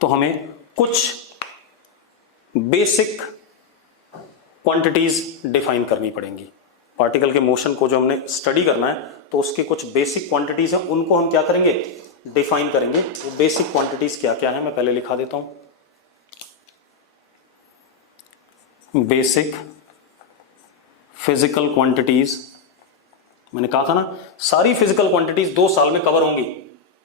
तो हमें कुछ बेसिक क्वांटिटीज डिफाइन करनी पड़ेंगी। पार्टिकल के मोशन को जो हमने स्टडी करना है तो उसके कुछ बेसिक क्वांटिटीज हैं, उनको हम क्या करेंगे? डिफाइन करेंगे। वो बेसिक क्वांटिटीज क्या क्या है मैं पहले लिखा देता हूं। बेसिक फिजिकल क्वांटिटीज, मैंने कहा था ना सारी फिजिकल क्वांटिटीज 2 साल में कवर होंगी।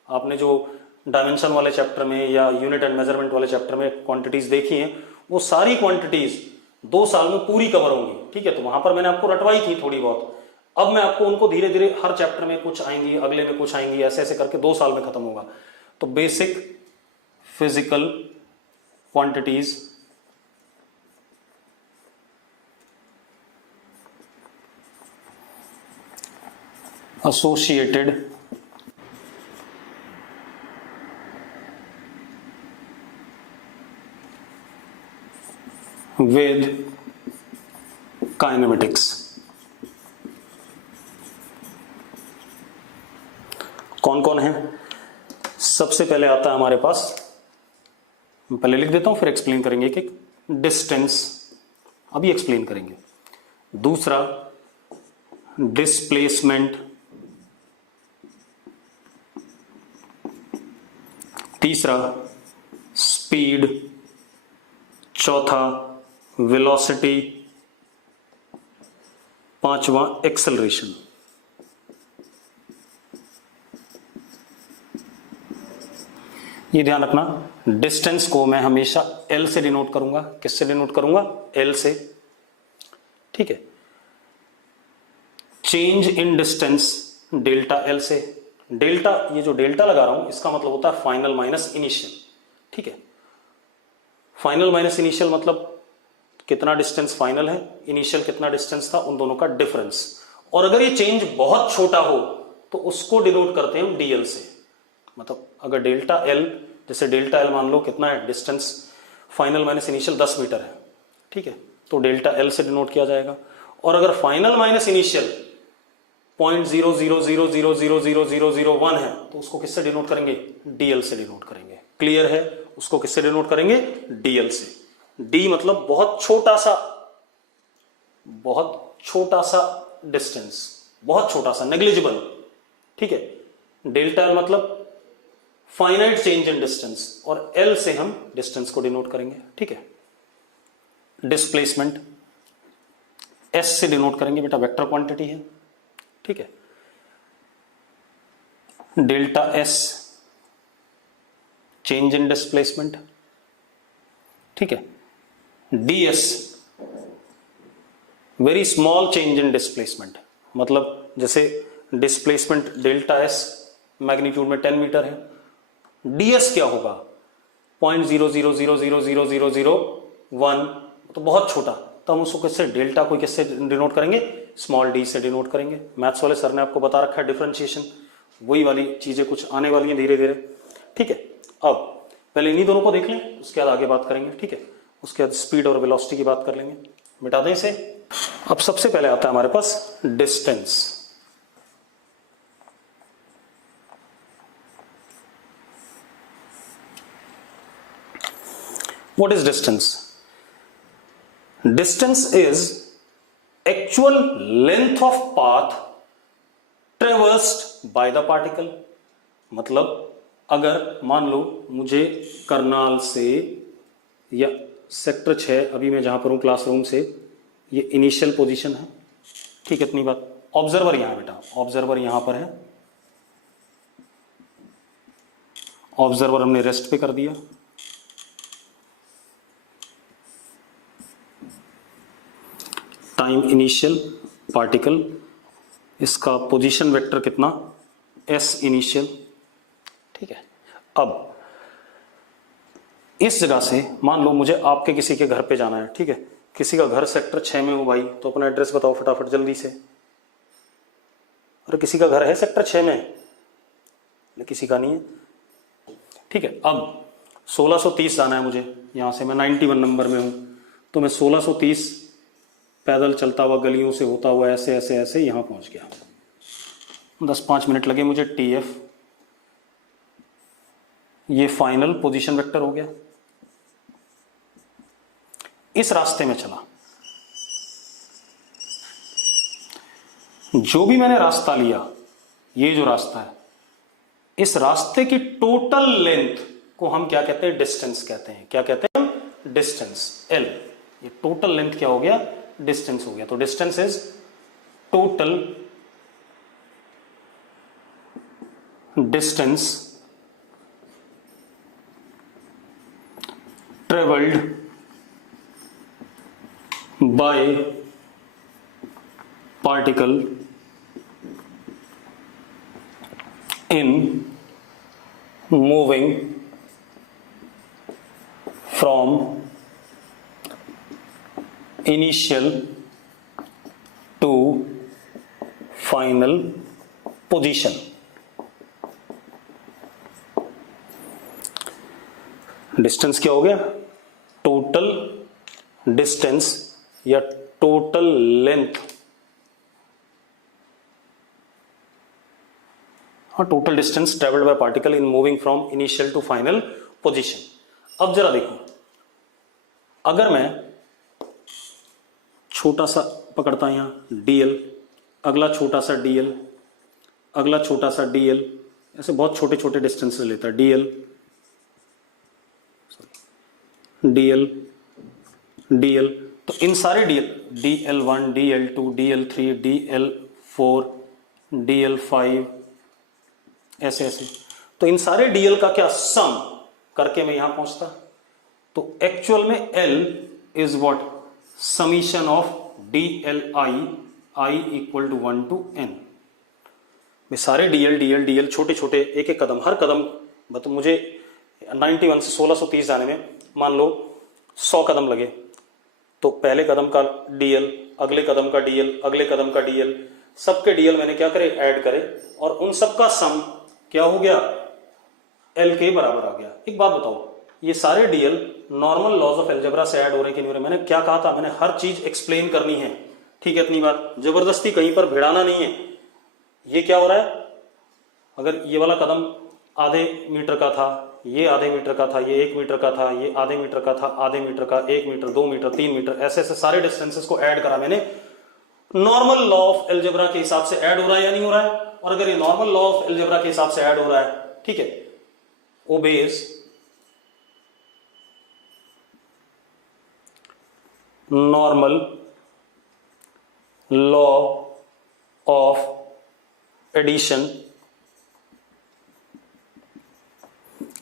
आपने जो डायमेंशन वाले चैप्टर में या यूनिट एंड मेजरमेंट वाले चैप्टर में क्वांटिटीज देखी हैं, वो सारी क्वांटिटीज 2 साल में पूरी कवर होंगी। ठीक है, तो वहां पर मैंने आपको रटवाई थी थोड़ी बहुत। अब मैं आपको उनको धीरे धीरे हर चैप्टर में कुछ आएंगी, अगले में कुछ आएंगी, ऐसे ऐसे करके 2 साल में खत्म होगा। तो basic physical quantities associated with kinematics। कौन कौन है? सबसे पहले आता है हमारे पास, मैं पहले लिख देता हूं फिर एक्सप्लेन करेंगे एक एक। डिस्टेंस अभी एक्सप्लेन करेंगे। दूसरा डिस्प्लेसमेंट, तीसरा स्पीड, चौथा वेलोसिटी, पांचवा एक्सेलरेशन। ये ध्यान रखना, डिस्टेंस को मैं हमेशा एल से डिनोट करूंगा। किससे डिनोट करूंगा? एल से। ठीक है। Change in distance delta L से। डेल्टा, ये जो डेल्टा लगा रहा हूं इसका मतलब होता है फाइनल माइनस इनिशियल। ठीक है, फाइनल माइनस इनिशियल मतलब कितना डिस्टेंस फाइनल है, इनिशियल कितना डिस्टेंस था, उन दोनों का डिफरेंस। और अगर ये चेंज बहुत छोटा हो तो उसको डिनोट करते हैं हम डीएल से। मतलब अगर डेल्टा एल, जैसे डेल्टा एल मान लो कितना है distance, final minus initial 10 metre है। ठीक है, तो डेल्टा एल से डिनोट किया जाएगा। और अगर फाइनल माइनस इनिशियल 0.000000001 है तो उसको किससे डिनोट करेंगे? डीएल से डिनोट करेंगे। क्लियर है? उसको किससे डिनोट करेंगे? डीएल से। डी मतलब बहुत छोटा सा डिस्टेंस, बहुत छोटा सा, नेग्लिजिबल। ठीक है, डेल्टा एल मतलब फाइनाइट चेंज इन डिस्टेंस, और एल से हम डिस्टेंस को डिनोट करेंगे। ठीक है, डिस्प्लेसमेंट एस से डिनोट करेंगे, बेटा वेक्टर क्वांटिटी है। ठीक है, delta S change in displacement. ठीक है, DS very small change in displacement, मतलब जैसे डिस्प्लेसमेंट डेल्टा एस मैग्नीट्यूड में 10 मीटर है, डीएस क्या होगा? 0.000000001, तो बहुत छोटा। तो हम उसको किससे, डेल्टा को किससे डिनोट करेंगे? स्मॉल डी से डिनोट करेंगे। मैथ्स वाले सर ने आपको बता रखा है डिफरेंशिएशन, वही वाली चीजें कुछ आने वाली हैं धीरे धीरे। ठीक है, अब पहले इन्हीं दोनों को देख लें, उसके बाद आगे बात करेंगे। ठीक है, उसके बाद स्पीड और वेलोसिटी की बात कर लेंगे। मिटा दें इसे। अब सबसे पहले आता है हमारे पास distance. What is distance? Distance is actual length of path traversed by the particle। मतलब अगर मान लो मुझे करनाल से या सेक्टर 6, अभी मैं जहां पर हूं क्लासरूम से, ये इनिशियल पोजीशन है। ठीक है, इतनी बात। ऑब्जर्वर यहां बेटा, ऑब्जर्वर यहां पर है, ऑब्जर्वर हमने रेस्ट पे कर दिया। टाइम इनिशियल पार्टिकल, इसका पोजीशन वेक्टर कितना? S initial. ठीक है, अब इस जगह से मान लो मुझे आपके किसी के घर पे जाना है, ठीक है, किसी का घर सेक्टर 6 में हो भाई, तो अपना एड्रेस बताओ फटाफट जल्दी से। अरे किसी का घर है सेक्टर 6 में, किसी का नहीं है, ठीक है। अब 1630 जाना है मुझे, यहां से मैं 91 नंबर में हूं, तो मैं 1630 पैदल चलता हुआ गलियों से होता हुआ ऐसे ऐसे ऐसे यहां पहुंच गया। 10-5 मिनट लगे मुझे। TF ये फाइनल पोजीशन वेक्टर हो गया। इस रास्ते में चला, जो भी मैंने रास्ता लिया, ये जो रास्ता है, इस रास्ते की टोटल लेंथ को हम क्या कहते हैं? डिस्टेंस कहते हैं। क्या कहते हैं? Distance, L। ये टोटल लेंथ क्या हो गया? डिस्टेंस हो गया। तो distance is total distance travelled by particle in moving from initial to final position। Distance क्या हो गया? टोटल डिस्टेंस या total length, total distance travelled by particle in moving from initial to final position. अब जरा देखो, अगर मैं छोटा सा पकड़ता यहां DL, अगला छोटा सा DL, अगला छोटा सा DL, ऐसे बहुत छोटे छोटे डिस्टेंस लेता है। DL DL DL, तो इन सारे DL1 DL2 DL3 DL4 DL5 ऐसे ऐसे, तो इन सारे DL का क्या सम करके मैं यहां पहुंचता। तो एक्चुअल में L is what? Summation of DLi, I equal to 1 to n। मैं सारे DL छोटे छोटे एक एक कदम, हर कदम मतलब मुझे 91 से 1630 जाने में मान लो 100 कदम लगे, तो पहले कदम का DL, अगले कदम का DL, अगले कदम का DL, सबके DL मैंने क्या करे? ऐड करे, और उन सबका सम क्या हो गया? L के बराबर आ गया। एक बात बताओ, ये सारे DL normal laws of algebra से ऐड हो रहे हैं कि नहीं हो रहे? मैंने क्या कहा था? मैंने हर चीज एक्सप्लेन करनी है, ठीक है? इतनी बात, जबरदस्ती कहीं पर भिड़ाना नहीं है। ये क्या हो रहा है? अगर ये वाला कदम आधे मीटर का था, ये आधे मीटर का था, ये 1 मीटर का था, ये आधे मीटर का था, आधे मीटर का, 1 मीटर, 2 मीटर, 3 मीटर, ऐसे ऐसे सारे डिस्टेंसेस को ऐड करा मैंने। नॉर्मल लॉ ऑफ अलजेब्रा के हिसाब से ऐड हो रहा है या नहीं हो रहा है? और अगर ये नॉर्मल लॉ ऑफ अलजेब्रा के हिसाब से ऐड हो रहा है, ठीक है, obeys normal law of addition,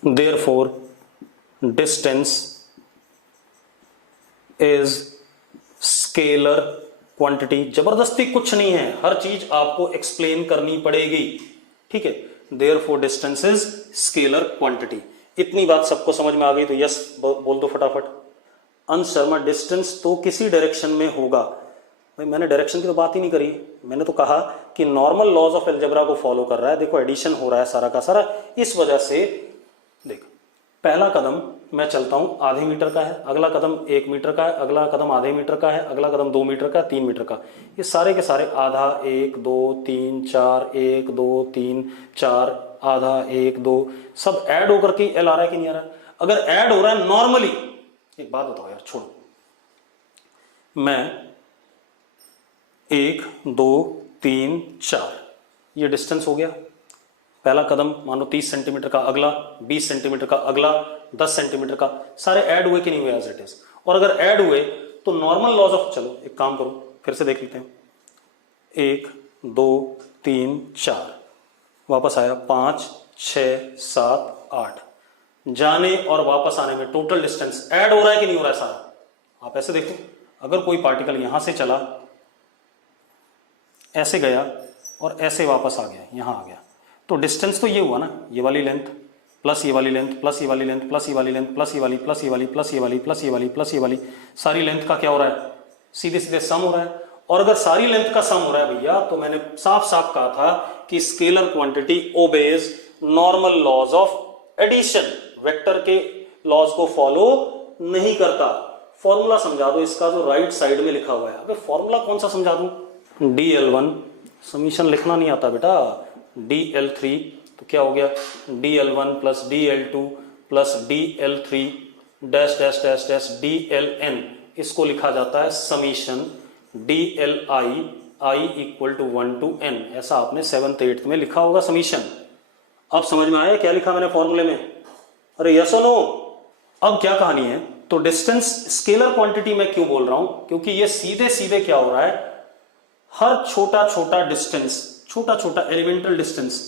therefore distance is scalar quantity। जबरदस्ती कुछ नहीं है, हर चीज आपको एक्सप्लेन करनी पड़ेगी, ठीक है? therefore distance is scalar quantity। इतनी बात सबको समझ में आ गई? तो यस बोल दो फटाफट। अंश शर्मा, डिस्टेंस तो किसी डायरेक्शन में होगा। भाई मैंने डायरेक्शन की तो बात ही नहीं करी, मैंने तो कहा कि नॉर्मल लॉज ऑफ अलजेब्रा को फॉलो कर रहा है। देखो एडिशन हो रहा है सारा का सारा, इस वजह से देख, पहला कदम मैं चलता हूं आधे मीटर का है, अगला कदम 1 मीटर का है, अगला कदम आधे मीटर का है, अगला कदम 2 मीटर का, 3 मीटर का। ये सारे के सारे आधा, 1 2 3 4, 1 2 3 4, आधा, 1 2, सब ऐड होकर के L आ रहा है कि नहीं आ रहा है? अगर ऐड हो रहा है नॉर्मली, एक बात बताओ यार, छोड़ो, मैं 1 2 3 4, ये डिस्टेंस हो गया। पहला कदम मान लो 30 सेंटीमीटर का, अगला 20 सेंटीमीटर का, अगला 10 सेंटीमीटर का, सारे ऐड हुए कि नहीं हुए? As it is. और अगर ऐड हुए तो नॉर्मल लॉज ऑफ, चलो एक काम करो, फिर से देख लेते हैं। 1 2 3 4, वापस आया 5 6 7 8, जाने और वापस आने में टोटल डिस्टेंस ऐड हो रहा है कि नहीं हो रहा है सारा? आप ऐसे देखो, अगर कोई पार्टिकल यहां से चला, ऐसे गया और ऐसे वापस आ गया, यहां आ गया, तो डिस्टेंस तो ये हुआ ना, ये वाली लेंथ प्लस ये वाली लेंथ प्लस ये वाली लेंथ प्लस ये वाली लेंथ प्लस ये वाली प्लस ये वाली प्लस ये वाली प्लस ये वाली प्लस ये वाली सारी लेंथ का क्या हो रहा है, सीधे सीधे सम हो रहा है। और अगर सारी लेंथ का सम हो रहा है भैया, तो मैंने साफ साफ कहा था कि scalar quantity obeys normal laws of addition, vector के लॉज को फॉलो नहीं करता। फॉर्मूला समझा दो इसका जो राइट साइड में लिखा हुआ है। अबे फॉर्मूला कौन सा समझा दूं? dl1 समीशन लिखना नहीं आता बेटा, dl3 तो क्या हो गया, dl1 plus dl2 plus dl3 dash dash dash dash dln, इसको लिखा जाता है summation dli i equal to 1 to n। ऐसा आपने 7th 8th में लिखा होगा समीशन। अब समझ में आया क्या लिखा मैंने फॉर्मूले में? अरे यस और नो। अब क्या कहानी है, तो डिस्टेंस स्केलर क्वांटिटी में क्यों बोल रहा हूं, क्योंकि ये सीधे सीधे क्या हो रहा है, हर छोटा छोटा डिस्टेंस, छोटा छोटा एलिमेंटल डिस्टेंस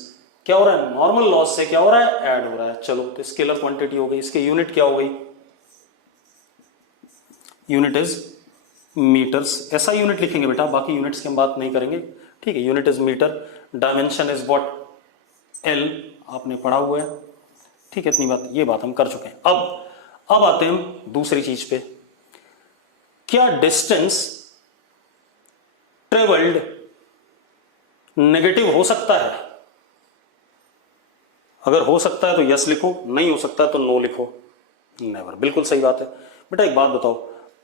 क्या हो रहा है, नॉर्मल लॉस से क्या हो रहा है, ऐड हो रहा है। चलो तो स्केलर क्वांटिटी हो गई, इसकी यूनिट क्या हो गई, यूनिट इज मीटर्स। ऐसा यूनिट लिखेंगे बेटा, बाकी यूनिट्स की हम बात नहीं करेंगे, ठीक है। Unit is metre, dimension is what, L, आपने पढ़ा हुआ है, ठीक है। इतनी बात, ये बात हम कर चुके हैं। अब आते हैं हम दूसरी चीज पे, क्या डिस्टेंस ट्रेवल्ड नेगेटिव हो सकता है? अगर हो सकता है तो यस लिखो, नहीं हो सकता है तो नो लिखो, नेवर। बिल्कुल सही बात है बेटा। एक बात बताओ,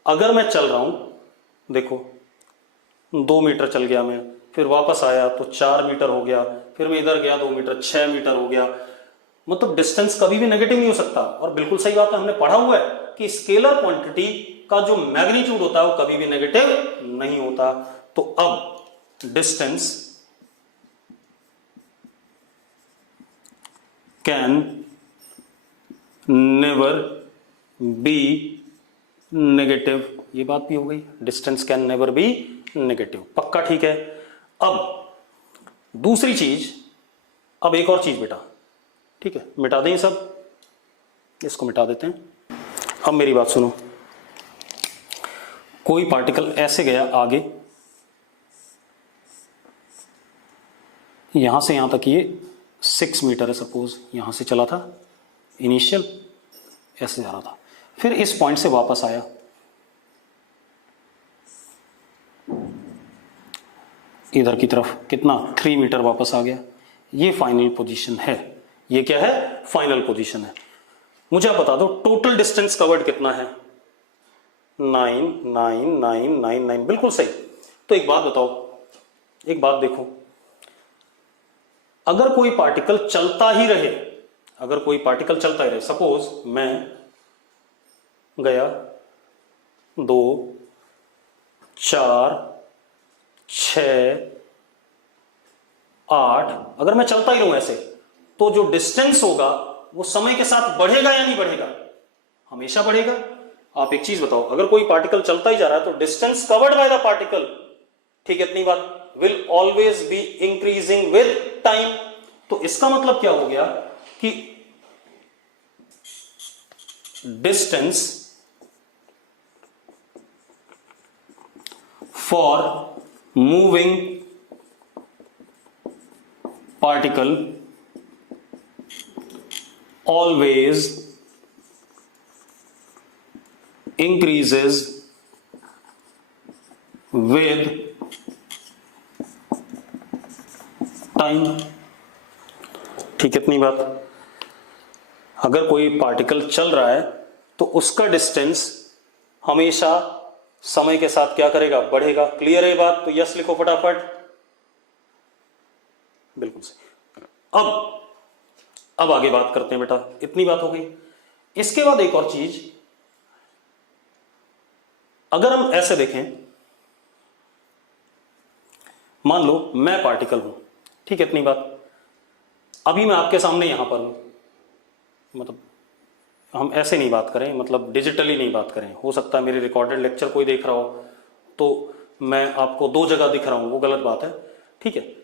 अगर मैं चल रहा हूं, देखो 2 मीटर चल गया मैं, फिर वापस आया तो 4 मीटर हो गया, फिर मैं इधर गया 2 मीटर, 6 मीटर हो गया, मतलब डिस्टेंस कभी भी नेगेटिव नहीं हो सकता। और बिल्कुल सही बात है, हमने पढ़ा हुआ है कि स्केलर क्वांटिटी का जो मैग्नीट्यूड होता है वो कभी भी नेगेटिव नहीं होता। तो अब distance can never be negative, ये बात भी हो गई, distance can never be negative, पक्का, ठीक है। अब दूसरी चीज, अब एक और चीज बेटा, ठीक है, मिटा दें सब, इसको मिटा देते हैं। अब मेरी बात सुनो, कोई पार्टिकल ऐसे गया आगे, यहां से यहां तक ये 6 मीटर है, सपोज यहां से चला था इनिशियल, ऐसे जा रहा था, फिर इस पॉइंट से वापस आया, इधर की तरफ कितना 3 मीटर वापस आ गया, ये फाइनल पोजीशन है। ये क्या है, फाइनल पोजीशन है। मुझे आप बता दो टोटल डिस्टेंस कवर्ड कितना है, 9 9 9 9 9, बिल्कुल सही। तो एक बात बताओ, एक बात देखो, अगर कोई पार्टिकल चलता ही रहे, अगर कोई पार्टिकल चलता ही रहे, सपोज मैं गया 2 4 6 8, अगर मैं चलता ही रहूं ऐसे, तो जो डिस्टेंस होगा वो समय के साथ बढ़ेगा या नहीं बढ़ेगा, हमेशा बढ़ेगा। आप एक चीज बताओ, अगर कोई पार्टिकल चलता ही जा रहा है तो distance covered by the particle, ठीक है, इतनी बात, will always be increasing with time. तो इसका मतलब क्या हो गया कि distance for moving particle always increases with time, ठीक है, इतनी बात। अगर कोई पार्टिकल चल रहा है तो उसका डिस्टेंस हमेशा समय के साथ क्या करेगा, बढ़ेगा। क्लियर है बात? तो यस लिखो फटाफट, बिल्कुल सही। अब आगे बात करते हैं बेटा, इतनी बात हो गई। इसके बाद एक और चीज, अगर हम ऐसे देखें, मान लो मैं पार्टिकल हूं, ठीक है, इतनी बात। अभी मैं आपके सामने यहां पर हूं, मतलब हम ऐसे नहीं बात करें, मतलब डिजिटली नहीं बात करें। हो सकता है मेरे रिकॉर्डेड लेक्चर कोई देख रहा हो तो मैं आपको 2 जगह दिख रहा हूं, वो गलत बात है, ठीक है।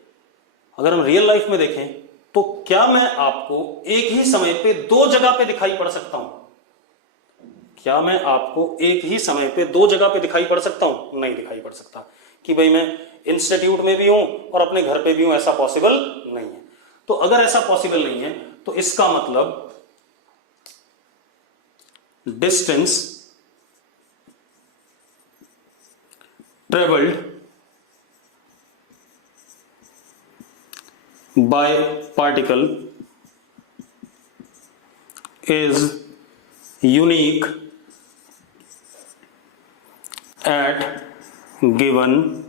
अगर हम रियल लाइफ में देखें तो क्या मैं आपको एक ही समय पे 2 जगह पे दिखाई पड़ सकता हूं? क्या मैं आपको एक ही समय पे 2 जगह पे दिखाई पड़ सकता हूं? नहीं दिखाई पड़ सकता। कि भाई मैं इंस्टीट्यूट में भी हूं और अपने घर पे भी हूं, ऐसा पॉसिबल नहीं है। तो अगर ऐसा पॉसिबल नहीं है तो इसका मतलब distance travelled by particle is unique at given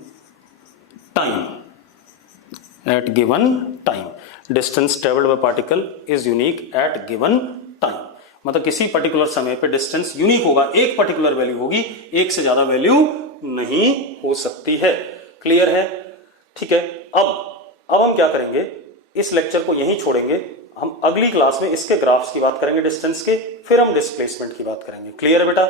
time. At given time. Distance traveled by particle is unique at given time. मतलब किसी पर्टिकुलर समय पे डिस्टेंस यूनिक होगा, एक पर्टिकुलर वैल्यू होगी, एक से ज्यादा वैल्यू नहीं हो सकती है। क्लियर है? ठीक है। अब हम क्या करेंगे, इस लेक्चर को यहीं छोड़ेंगे। हम अगली क्लास में इसके ग्राफ्स की बात करेंगे डिस्टेंस के, फिर हम डिस्प्लेसमेंट की बात करेंगे। क्लियर है बेटा?